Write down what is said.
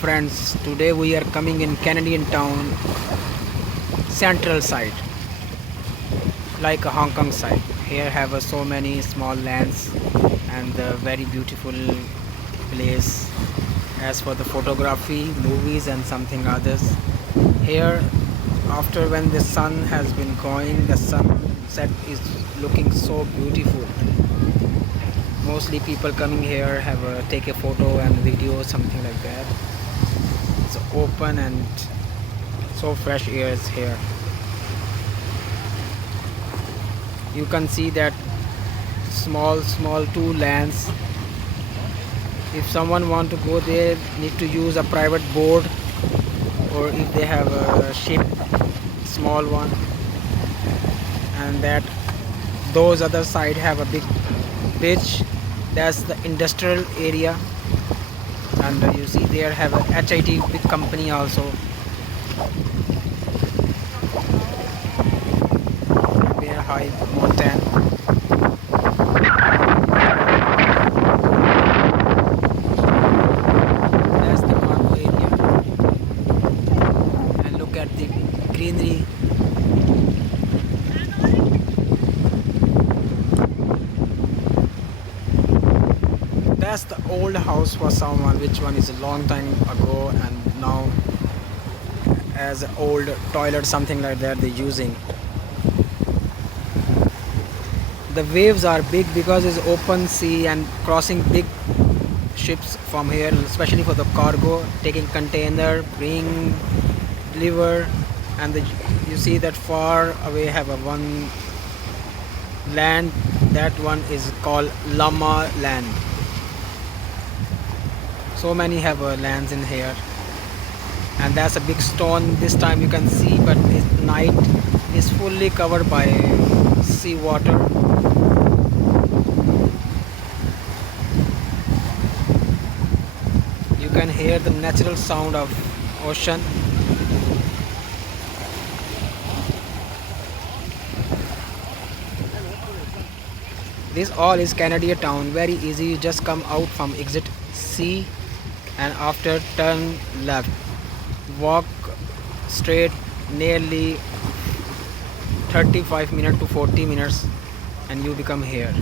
friends, today we are coming in Canadian town central side, like a Hong Kong side. Here have so many small lands and a very beautiful place as for the photography, movies and something others. Here after when the sun has been going, the sunset is looking so beautiful. Mostly people coming here have take a photo and video, something like that. It's open and so fresh air is here. You can see that small two lands. If someone want to go there, need to use a private boat, or if they have a ship, small one, and that those other side have a big beach. That's the industrial area, and you see there have a HIT big company also. Very high mountain. That's the cargo area, and look at the greenery. That's the old house for someone, which one is a long time ago, and now as an old toilet, something like that they're using. The waves are big because it's open sea and crossing big ships from here, especially for the cargo, taking container, bring, deliver, and you see that far away have a one land. That one is called Lama land. So many have lands in here, and that's a big stone. This time you can see, but at night is fully covered by sea water. You can hear the natural sound of ocean. This all is Canadian town, very easy. You just come out from exit C and after turn left, walk straight nearly 35 minutes to 40 minutes and you become here.